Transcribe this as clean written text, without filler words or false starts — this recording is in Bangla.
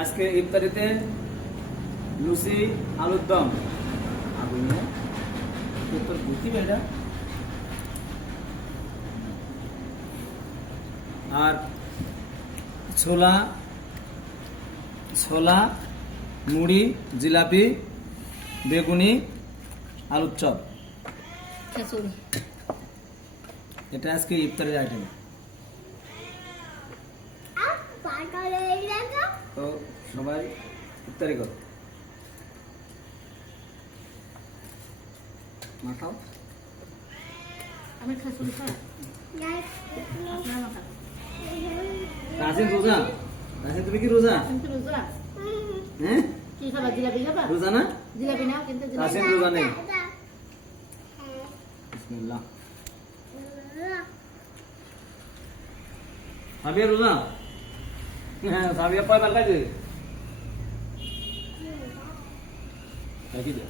আজকে ইফতারিতে লুচি আলুর দম তোর বুঝি এটা আর ছোলা ছোলা মুড়ি জিলাপি বেগুনি আলুর চপ এটা আজকে ইফতারের আইটেম। তো সবাই ইফতারি করো, মাখাও। আমি খাসুরি খাই কাসিম রোজা, কাসিম তুমি কি রোজা? কিন্তু রোজা হ্যাঁ কি খাবা? জিলাপি খাবা? রোজা না? জিলাপি নাও কিন্তু কাসিম রোজা নেই। বিসমিল্লাহ। সাবিয়া রোজা? হ্যাঁ সাবিয়া কয়বার খাইছে? খাইছি দে।